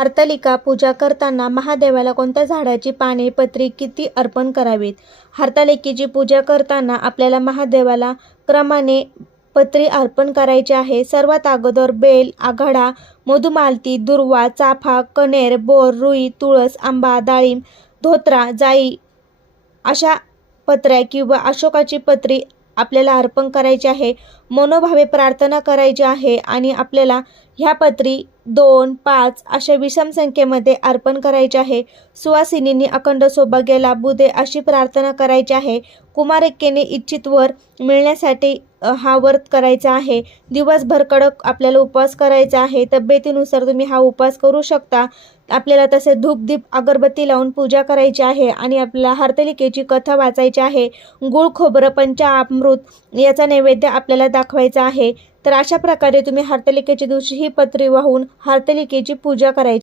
हरतालिका पूजा करताना महादेवाला कोणत्या झाडाची पाने, पत्री किती अर्पण करावीत? हरतालिकेची पूजा करताना आपल्याला महादेवाला क्रमाने पत्री अर्पण करायची आहे. सर्वात अगोदर बेल, आघाडा, मधुमालती, दुर्वा, चाफा, कणेर, बोर, रुई, तुळस, आंबा, डाळिंब, धोत्रा, जाई अशा पत्र्या किंवा अशोकाची पत्री आपल्याला अर्पण करायची आहे. मनोभावे प्रार्थना करायची आहे आणि आपल्याला ह्या पत्री 2, 5 अशा विषम संख्येमध्ये अर्पण करायचे आहे. सुवासिनींनी अखंड सौभाग्य लाभू दे अशी प्रार्थना करायची आहे. कुमारिकेने इच्छित वर मिळण्यासाठी हा व्रत करायचा आहे. दिवसभर कडक आपल्याला उपवास करायचा आहे. तब्येतीनुसार तुम्ही हा उपवास करू शकता. आपल्याला तसे धूप दीप अगरबत्ती लावून पूजा करायची आहे आणि आपल्याला हरतालिकेची कथा वाचायची आहे. गुळ, खोबरं, पंचामृत याचा नैवेद्य आपल्याला दाखवायचा आहे. तर अशा प्रकारे तुम्ही हरतालिकेच्या दिवशी ही पत्री वाहून हरतालिकेची पूजा करायची.